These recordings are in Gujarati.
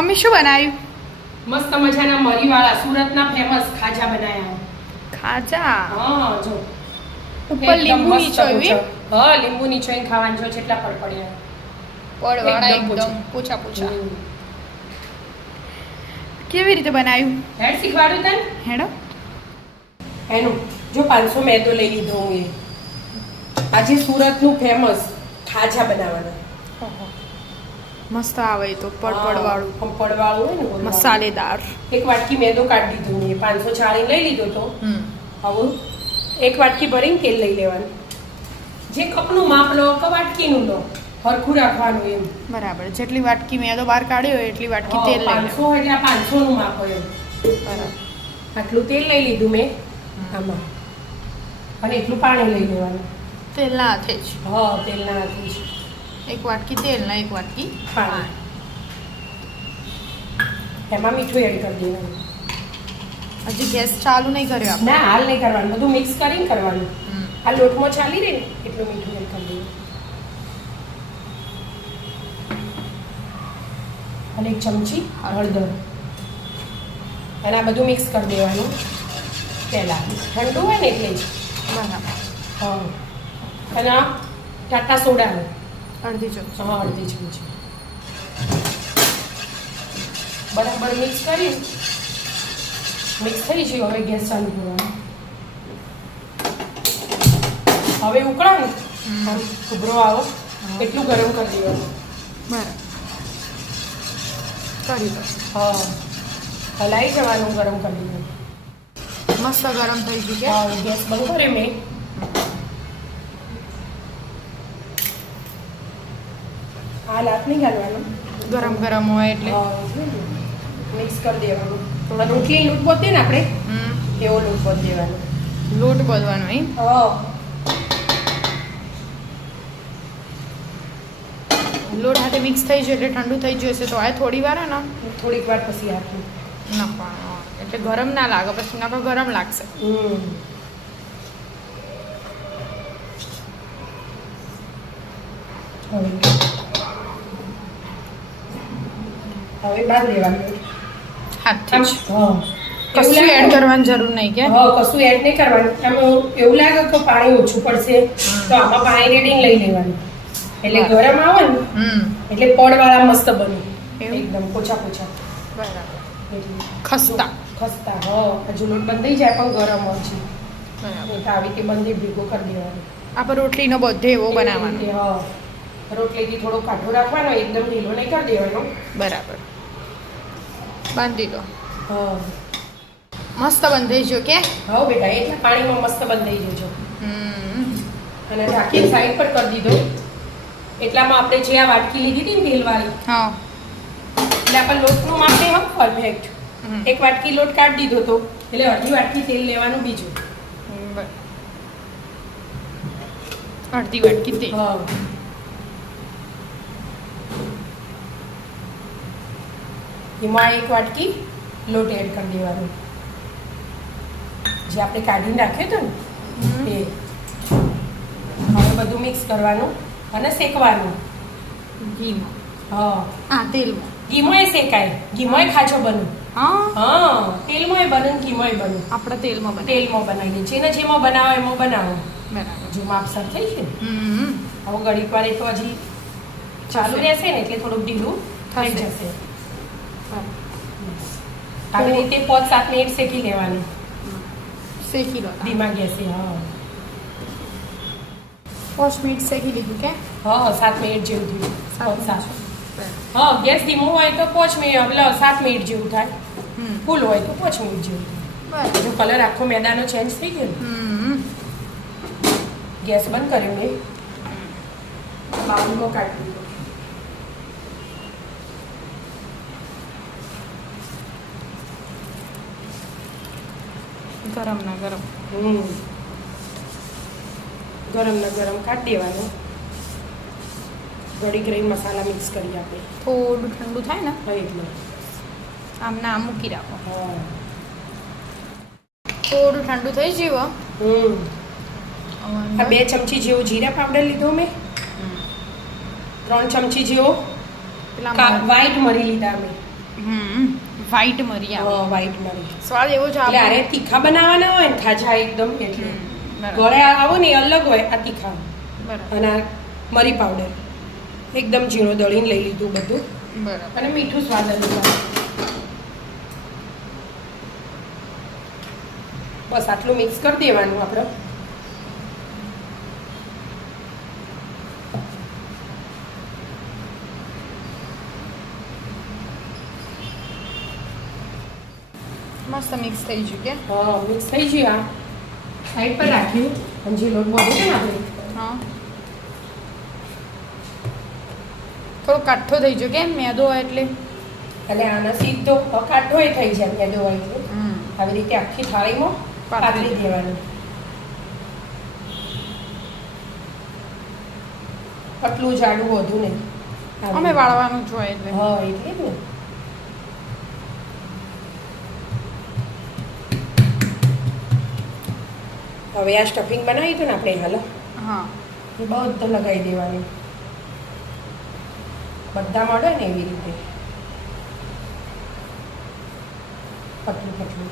મમ્મી શું બનાવ્યું? મસ્ત મજાના મરીવાળા સુરતના ફેમસ ખાજા બનાયા. ખાજા. હા જો ઉપર લીંબુ નીચોયું. હા લીંબુ નીચોઈને ખાવાનું જો કેટલા પડપડિયા. પડવાળા એકદમ પૂછા પૂછા. કેવી રીતે બનાવ્યું? હેડ શીખવાડું તને. હેડો. એનું જો 500 મેદો લઈ લીધો હું એ. આજે સુરતનું ફેમસ ખાજા બનાવવાના. મસ્ત આવે તો પડવાળું. પડવાળું હોય ને મસાલેદાર. એક વાટકી મેદો કાઢી દીધો મેં 540 લઈ લીધો તો. હવે એક વાટકી ભરીને તેલ લઈ લેવાનું. જે કપનું માપ લો કે વાટકીનું લો હરખું રાખવાનું એમ. બરાબર. જેટલી વાટકી મેદો બહાર કાઢ્યો હોય એટલી વાટકી તેલ લઈ લેવાનું. 500 એટલે 500 નું માપ હોય એમ. બરાબર. આટલું તેલ લઈ લીધું મેં આમાં અને એટલું પાણી લઈ લેવાનું. તેલના હાથે જ. હા તેલના હાથે જ. એક વાટકી તેલ ને એક વાટકી પાણી. એમાં મીઠું એડ કરી દેવાનું. હજી ગેસ ચાલુ નહીં કર્યો આપણે. ના હાલ નહીં કરવાનું, બધું મિક્સ કરીને કરવાનું. આ લોટમાં ચાલી રહે ને એટલું મીઠું એડ કરી દેવાનું. અને એક ચમચી હળદર અને આ બધું મિક્સ કરી દેવાનું. પહેલા ઠંડુ હોય ને એટલે જ. બરાબર. હા અને આ ટાટા સોડા અડધી ચમચી. હા અડધી ચમચી બરાબર મિક્સ કરી મિક્સ થઈ ગયું. હવે ગેસ ચાલુ કરવાનો. હવે ઉકળાય ને ઉભરો આવો એટલું ગરમ કરી દેવાનું. બરાબર. કરી દો. હા હલાવી જવાનું, ગરમ કરી દેવાનું. મસ્ત ગરમ થઈ ગયું કે? હા ગેસ બંધ કરે મેં. હાલ હાથ નહીં ઘાલવાનું. ગરમ ગરમ હોય એટલે મિક્સ કરી દેવાનું. થોડા રોટલી લોટ બોતે ને આપણે એવો લોટ બોત દેવાનો. લોટ બાંધવાનો એમ? હા લોટ હાથે મિક્સ થઈ જાય એટલે ઠંડુ થઈ જશે તો આ થોડી વાર ને થોડીક વાર પછી આપવું. ના પણ એટલે ગરમ ના લાગે, પછી ના ગરમ લાગશે. હવે બાદ લેવાનું. હાથથી જ. હા કશું એડ કરવાની જરૂર નહીં કે? હા કશું એડ નહીં કરવાનું. આમ એવું લાગે કે પાણી ઓછું પડશે તો આમાં પાણી રેડીને લઈ લેવાનું. એટલે ગરમ આવે ને એટલે પડવાળા મસ્ત બને એકદમ પોચા પોચા. બરાબર. ખસ્તા ખસ્તા. હા હજુ લોટ બંધાઈ જાય પણ ગરમ હોય છે. બરાબર. તો આવી રીતે બંધી ભેગો કરી દેવાનો. આપણે રોટલીનો બધે એવો બનાવવાનો. હા રોટલીથી થોડો કાઢો રાખવાનો, એકદમ ઢીલો નહીં કરી દેવાનો. બરાબર. બાંધી દો. હા મસ્ત બંધાઈ ગયો કે? હા બેટા એટલા પાણીમાં મસ્ત બંધાઈ જજો. અને ઢાંકીને સાઈડ પર કરી દીધો. એટલામાં આપણે જે આ વાટકી લીધી હતી ને તેલવાળી, હા એટલે આપણે લોટનું માપે હમ પરફેક્ટ. એક વાટકી લોટ કાઢી દીધો તો એટલે અડધી વાટકી તેલ લેવાનું બીજું. અડધી વાટકી તેલ. હા એમાં એક વાટકી લોટ એડ કરી દેવાનો. જે આપણે કાઢીને રાખ્યો હતો ને એ. હવે બધું મિક્સ કરવાનું અને શેકવાનું ઘીમાં. હા તેલમાં. ઘીમાં શેકાય, ઘીમાં ખાજો બને. હા તેલમાં બને ઘીમાં બને. આપણે તેલમાં બને. તેલમાં બનાવીએ જેને જેમાં બનાવો એમાં બનાવો. બરાબર. જો માપસર થઈ છે ને. હવે ઘડીક વાર તો હજી ચાલુ રહેશે ને એટલે થોડુંક ઢીલું થઈ જશે. આવી રીતે 5-7 મિનિટ શેકી લેવાનું. શેકી લો ધીમા ગેસે. હા 5 મિનિટ શેકી લીધું કે? હા 7 મિનિટ જેવું થયું. 7. હા ગેસ ધીમો હોય તો 5 મિનિટ એટલે 7 મિનિટ જેવું થાય. ફૂલ હોય તો 5 મિનિટ જેવું થાય. જો કલર આખો મેદાનો ચેન્જ થઈ ગયો ને. ગેસ બંધ કર્યો મેં. બાઉલમાં કાઢી દીધો. ગરમ ના ગરમ. ગરમ ના ગરમ કાઢી દેવાનું. ઘડીક રહી મસાલા મિક્સ કરી આપણે. થોડું ઠંડુ થાય ને એટલે આમ ના આમ મૂકી રાખો. હા થોડું ઠંડુ થઈ ગયું. આ 2 ચમચી જેવો જીરા પાવડર લીધો મેં. 3 ચમચી જેવો વ્હાઈટ મરી લીધા મેં. વ્હાઈટ મરી આવે વ્હાઈટ મરી સ્વાદ એવો જ એટલે આવે અરે તીખા બનાવવાના હોય ને ખાજા એકદમ એટલે બરાબર ઘરે આવો ને એ અલગ હોય આ તીખા બરાબર અને આ મરી પાવડર એકદમ ઝીણો દળીને લઈ લીધું બધું બરાબર અને મીઠું સ્વાદ અનુસાર બસ આટલું મિક્સ કરી દેવાનું આપણે મસ્ત મિક્સ થઈ ગયું કે હા મિક્સ થઈ ગયું આ સાઈડ પર રાખ્યું અને જે લોટ બધો છે ને આપણે હા થોડો કાઠો થઈ ગયો કેમ મેદો હોય એટલે એટલે આના સીધો કાઠોય થઈ જાય મેદો હોય એટલે આવી રીતે આખી થાળીમાં પાથરી દેવાનું પતલું જાડું વધુ નહીં અમે વાળવાનું જ હોય એટલે હા એટલે જ ને હવે આ સ્ટફિંગ બનાવી હતું ને આપણે હાલ હા એ બધું લગાવી દેવાનું બધા મળે ને એવી રીતે પતલું પતલું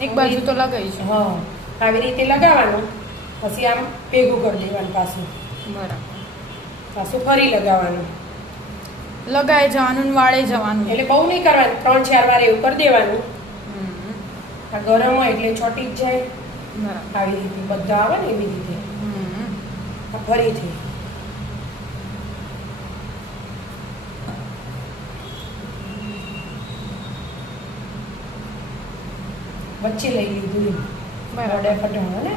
એક બાજુ તો લગાવી છે હા આવી રીતે લગાવવાનું પછી આમ ભેગું કરી દેવાનું પાછું બરાબર પાછું ફરી લગાવવાનું લગાય જવાનું ને વાળે જવાનું એટલે બહુ નહીં કરવાનું 3-4 વાર એવું કરી દેવાનું આ ગરમ હોય એટલે ચોટી જ જાય બરાબર આવી રીતે બધા આવે ને એવી રીતે આ ફરીથી વચ્ચે લઈ લીધું બરાબર વડે ફટાવા ને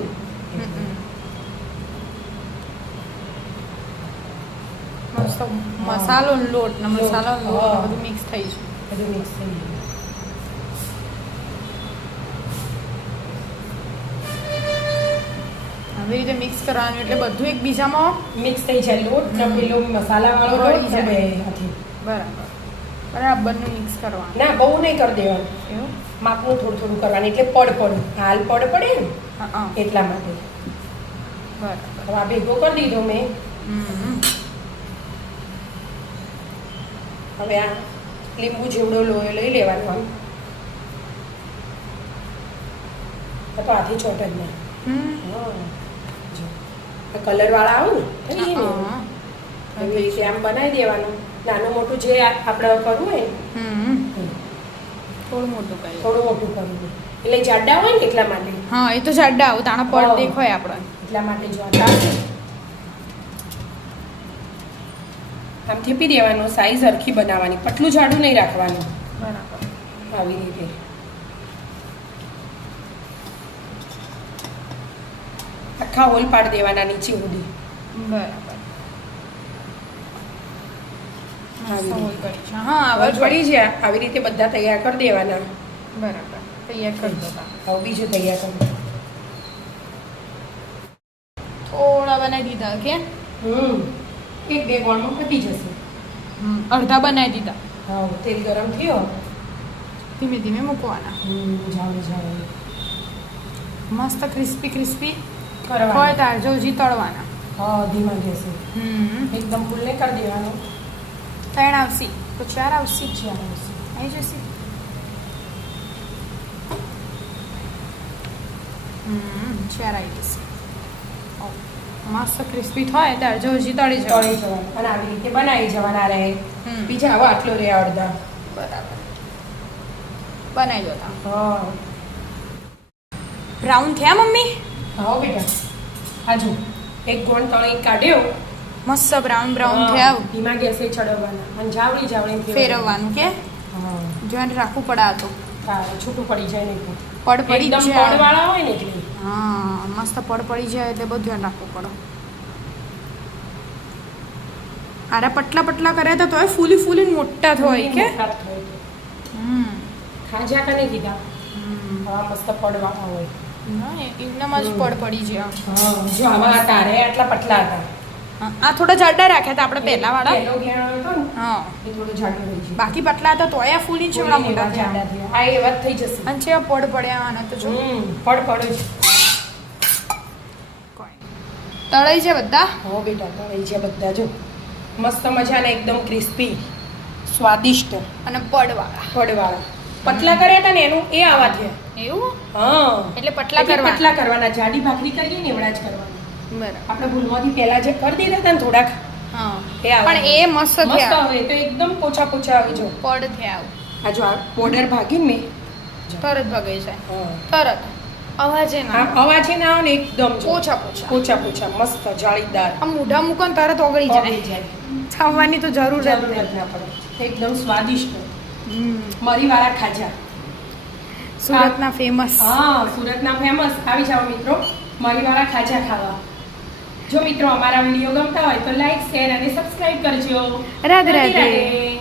મસ્ત મસાલો ને લોટ ને મસાલો ને લોટ હા. ને બધું મિક્સ થઈ છે બધું મિક્સ થઈ ગયું આવી રીતે મિક્સ કરવાનું એટલે બધું એકબીજામાં મિક્સ થઈ જાય લોટ ને પેલો મસાલાવાળો ભળી લોટ જાય. બે હાથે બરાબર બરાબર મિક્સ કરવાનું ના બહુ નહીં કરી દેવાનું એવું માપનું થોડું થોડું કરવાનું એટલે પડ હાલ પડ પડે ને હા એટલા માટે બરાબર હવે આ ભેગો કરી દીધો મેં હવે આ લીંબુ જેવડો લોહી લઈ લેવાનો આમ તો હાથી ચોટ જ નહીં કલર વાળા આવું ને થઈ જાય ને એવી રીતે આમ બનાવી દેવાનું નાનું મોટું જે આપણે કરવું હોય ને થોડું મોટું કરી થોડું મોટું કરવું એટલે જાડા હોય ને એટલા માટે હા એ તો જાડા આવું તાણા પડ હા. દેખાય આપણે એટલા માટે જો આ આમ થેપી દેવાનું સાઈઝ હરખી બનાવવાની પતલું જાડું નહીં રાખવાનું બરાબર આવી રીતે આખા હોલ પાડી દેવાના નીચે સુધી બરાબર આવી મસ્ત રીતે. હોલ કરી છે હા હવે હવે પડી જાય આવી રીતે બધા તૈયાર કરી દેવાના બરાબર તૈયાર કરી દો હવે બીજું તૈયાર કરો થોડા બનાવી દીધા કે એક બે ગોળમાં પતી જશે અડધા બનાવી દીધા હા તેલ ગરમ થયો ધીમે ધીમે મૂકવાના જાવ જાવ મસ્ત ક્રિસ્પી ક્રિસ્પી કરવા હોય તાર જોજી તળવાના હા ધીમા ગેસે એકદમ ફૂલ નહીં કરી દેવાનું ત્રણ આવશે તો ચાર આવશે ચાર આવશે. આવી જશે ચાર આવી જશે ઓ, મસ્ત ક્રિસ્પી થાય ત્યારે જોજી તળી તળી જવાય જવાનું અને આવી રીતે બનાવી જવાના રહે હમ. બીજા હવે આટલો રહે અડધા બરાબર બનાવી દો તમે હા બ્રાઉન થયા મમ્મી હા બેટા હાજુ એક ગોળ તળી કાઢ્યો મસ્ત બ્રાઉન બ્રાઉન હા, થયા ધીમા ગેસે ચડવવાના અને જાવડી જાવડી ફેરવવાનું કે હા જોઈને રાખવું પડે આ તો હા, છૂટું પડી જાય નહીં તો. પડ પડી એકદમ જાય પડવાળા હોય ને એટલે હા મસ્ત પડ પડી જાય એટલે બધું ધ્યાન રાખવું પડે આરા પટલા પટલા કર્યા હતા તોય ફૂલી ફૂલી મોટા થાય કે મોટા થાય તો. હમ ખાજા કને કીધા હા મસ્ત પડવાળા હોય ના એમનામાં જ પડ પડી જાય હા જો આમાં તારે આટલા પતલા હતા આ થોડા જાડા રાખ્યા હતા આપણે પહેલા વાળા. પહેલો ઘેર હતો ને હા એ થોડો જાડો રહી ગયો. બાકી પતલા હતા તોય ફૂલી છેવડા મોટા થયા. જાડા થયા. આ એ વાત થઈ જશે. અને છે પડ પડ્યા આના તો જો પડ જ. તળાઈ છે બધા. હો બેટા તળાઈ છે બધા જો મસ્ત મજાના એકદમ ક્રિસ્પી સ્વાદિષ્ટ અને પડવાળા. પડવાળા પતલા કર્યા હતા ને એનું એ આવા થયા. એવું હા એટલે પતલા એટલે કરવા. પતલા કરવાના જાડી ભાખરી કરીએ ને એવડા જ કરવાના. બરાબર. આપણે ભૂલમાંથી પહેલા જે કરી દીધા હતા ને થોડાક હા એ આવા. પણ એ મસ્ત મસ્ત થયા. હવે તો એકદમ પોચા પોચા આવી જો પડ થયા આ જો આ બોર્ડર ભાગીને મેં તરત ભગાઈ જાય. હા તરત અવાજે ના આ અવાજે ના આવે ને એકદમ જો પોછા પોછા. પોચા પોચા મસ્ત જાળીદાર આમ મોઢા મૂકો ને તરત ઓગળી ઓગળી જાય. જાય. ખાવાની તો જરૂર જ જરૂર જ નથી. ના પડે એકદમ સ્વાદિષ્ટ હમ. મરીવાળા ખાજા. સુરતના ફેમસ. હા સુરતના ફેમસ આવી જાઓ મિત્રો મરીવાળા ખાજા ખાવા. જો મિત્રો અમારા વિડીયો ગમતા હોય તો લાઈક શેર અને સબસ્ક્રાઇબ કરજો. રાધે રાધે.